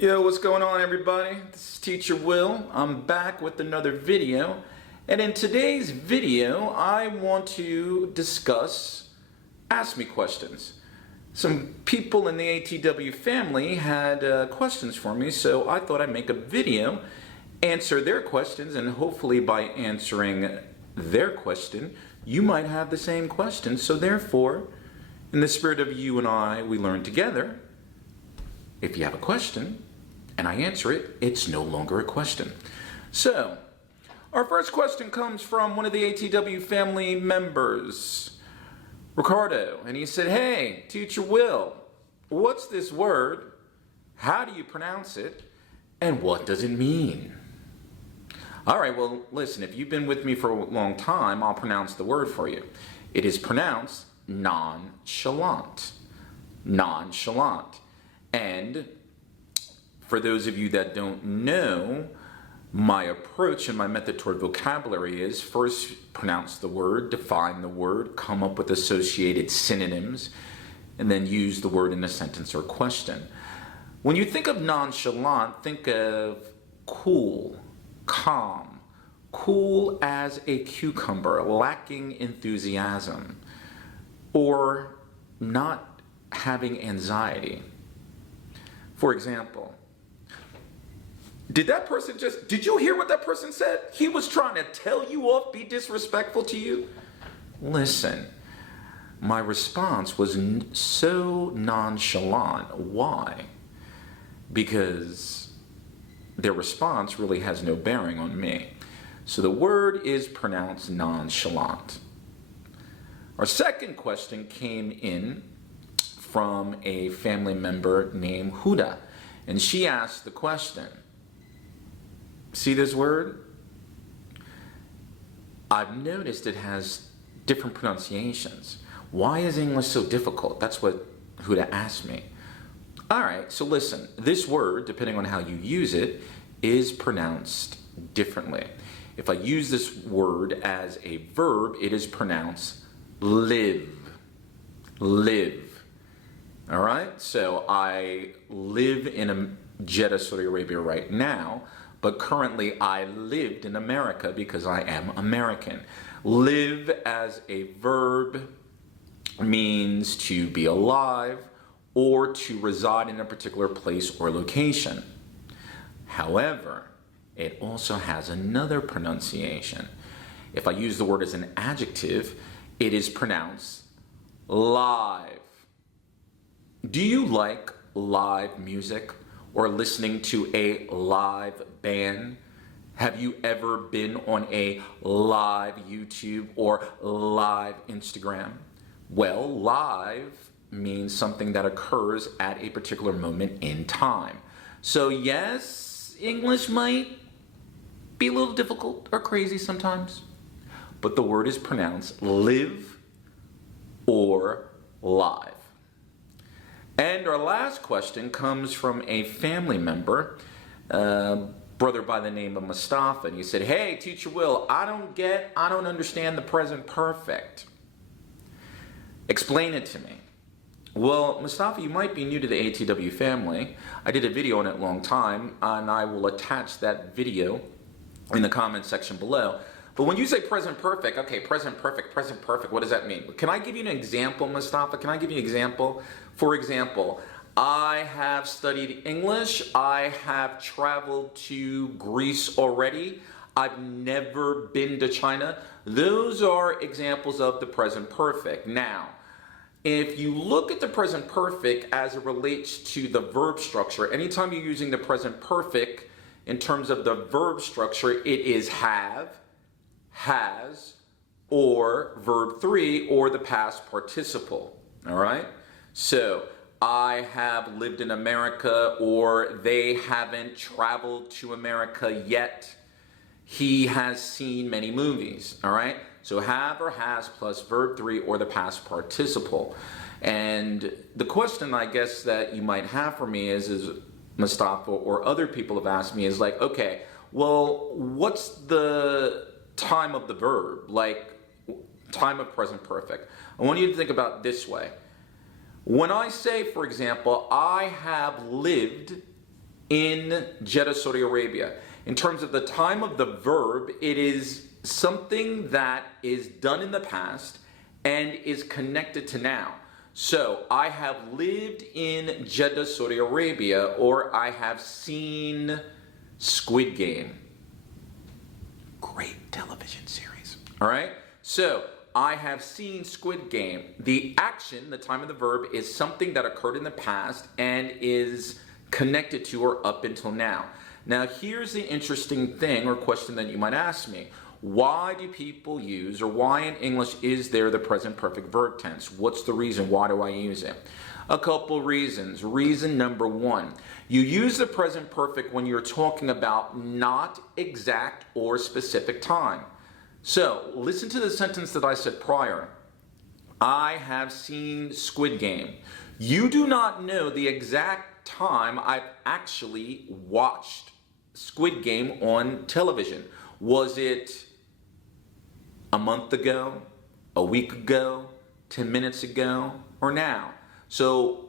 Yo, what's going on, everybody? This is Teacher Will. I'm back with another video, and in today's video I want to discuss Ask Me questions. Some people in the ATW family had questions for me, so I thought I'd make a video, answer their questions, and hopefully by answering their question you might have the same question. So therefore, in the spirit of you and I, we learn together. If you have a question and I answer it, it's no longer a question. So, our first question comes from one of the ATW family members, Ricardo, and he said, "Hey, Teacher Will, what's this word? How do you pronounce it? And what does it mean?" All right, well, listen, if you've been with me for a long time, I'll pronounce the word for you. It is pronounced nonchalant. Nonchalant. And for those of you that don't know, my approach and my method toward vocabulary is first pronounce the word, define the word, come up with associated synonyms, and then use the word in a sentence or question. When you think of nonchalant, think of cool, calm, cool as a cucumber, lacking enthusiasm, or not having anxiety. For example, did you hear what that person said? He was trying to tell you off, be disrespectful to you. Listen, my response was so nonchalant. Why? Because their response really has no bearing on me. So the word is pronounced nonchalant. Our second question came in from a family member named Huda, and she asked the question, see this word? I've noticed it has different pronunciations. Why is English so difficult? That's what Huda asked me. All right, so listen, this word, depending on how you use it, is pronounced differently. If I use this word as a verb, it is pronounced live. Live. All right, so I live in Jeddah, Saudi Arabia right now, but currently I lived in America because I am American. Live as a verb means to be alive or to reside in a particular place or location. However, it also has another pronunciation. If I use the word as an adjective, it is pronounced live. Do you like live music or listening to a live band? Have you ever been on a live YouTube or live Instagram? Well, live means something that occurs at a particular moment in time. So yes, English might be a little difficult or crazy sometimes, but the word is pronounced live or live. And our last question comes from a family member, brother by the name of Mustafa, and he said, "Hey, Teacher Will, I don't understand the present perfect. Explain it to me." Well, Mustafa, you might be new to the ATW family. I did a video on it a long time, and I will attach that video in the comment section below. But when you say present perfect, okay, present perfect, what does that mean? Can I give you an example, Mustafa? Can I give you an example? For example, I have studied English. I have traveled to Greece already. I've never been to China. Those are examples of the present perfect. Now, if you look at the present perfect as it relates to the verb structure, anytime you're using the present perfect in terms of the verb structure, it is have, has, or verb 3, or the past participle. All right? So, I have lived in America, or they haven't traveled to America yet. He has seen many movies. All right? So, have or has plus verb 3 or the past participle. And the question, I guess, that you might have for me is Mustafa, or other people have asked me, is like, okay, well, what's the time of the verb, like time of present perfect? I want you to think about it this way. When I say, for example, I have lived in Jeddah, Saudi Arabia. In terms of the time of the verb, it is something that is done in the past and is connected to now. So, I have lived in Jeddah, Saudi Arabia, or I have seen Squid Game. Great television series. All right? So, I have seen Squid Game. The action, the time of the verb, is something that occurred in the past and is connected to or up until now. Now, here's the interesting thing or question that you might ask me. Why do people use, or why in English is there the present perfect verb tense? What's the reason? Why do I use it? A couple reasons. Reason number one, you use the present perfect when you're talking about not exact or specific time. So, listen to the sentence that I said prior. I have seen Squid Game. You do not know the exact time I've actually watched Squid Game on television. Was it a month ago, a week ago, 10 minutes ago, or now? So,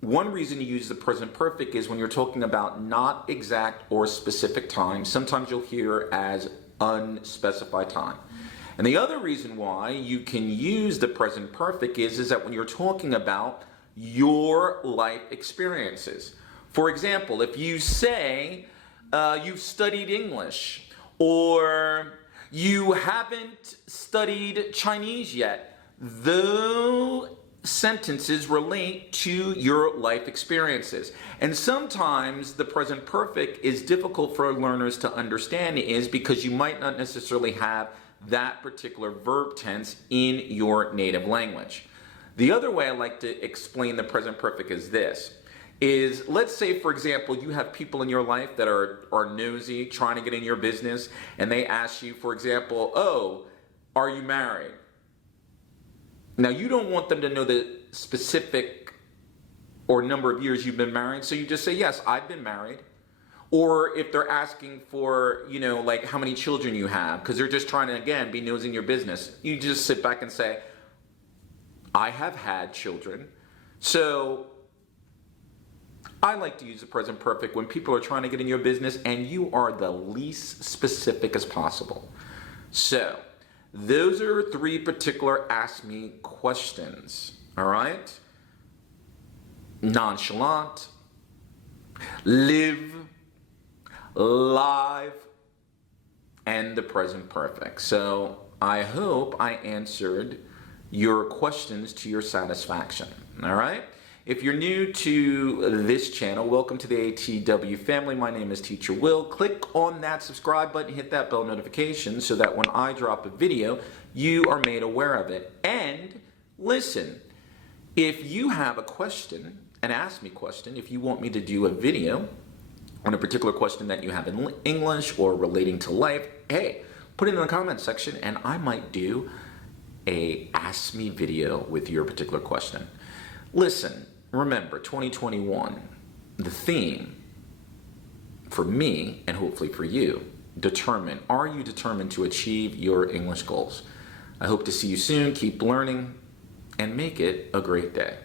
one reason you use the present perfect is when you're talking about not exact or specific time. Sometimes you'll hear as unspecified time. And the other reason why you can use the present perfect is that when you're talking about your life experiences. For example, if you say you've studied English, or you haven't studied Chinese yet, those sentences relate to your life experiences. And sometimes the present perfect is difficult for learners to understand is because you might not necessarily have that particular verb tense in your native language. The other way I like to explain the present perfect is this. Let's say, for example, you have people in your life that are nosy, trying to get in your business, and they ask you, for example, oh, are you married? Now, you don't want them to know the specific or number of years you've been married, so you just say, yes, I've been married. Or if they're asking for, like how many children you have, because they're just trying to, again, be nosy in your business, you just sit back and say, I have had children. So, I like to use the present perfect when people are trying to get in your business and you are the least specific as possible. So, those are 3 particular ask me questions. All right? Nonchalant, live, live, and the present perfect. So, I hope I answered your questions to your satisfaction. All right? If you're new to this channel, welcome to the ATW family. My name is Teacher Will. Click on that subscribe button, hit that bell notification so that when I drop a video, you are made aware of it. And listen, if you have a question, an ask me question, if you want me to do a video on a particular question that you have in English or relating to life, hey, put it in the comment section and I might do a ask me video with your particular question. Listen, remember, 2021, the theme for me, and hopefully for you, are you determined to achieve your English goals? I hope to see you soon. Keep learning and make it a great day.